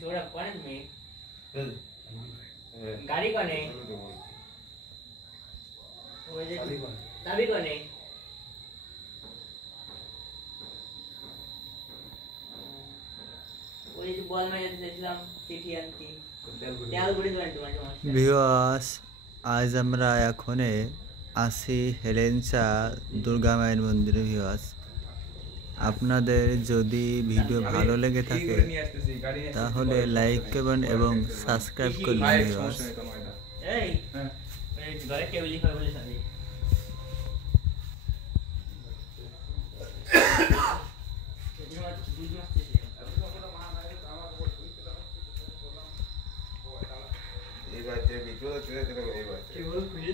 जोड़ा कौन में गाड़ी कौन है वो जे चाबी कौन है वो जे बॉल में দেখলাম চিঠি আনতি তেল গুড়ি দোকান ভিউয়ার্স আজ আমরা এখনে আছি হেলেঞ্চা দুর্গা মায়ের মন্দিরে। ভিউয়ার্স আপনাদের যদি ভিডিও ভালো লেগে থাকে তাহলে লাইক করবেন এবং সাবস্ক্রাইব করবেন। ভিউয়ার্স এই ঘরে কেউ লিখা বলে সারি এই বাচ্চা ভিডিও দেখতে দেখতে এই বাচ্চা কেবল খুঁজে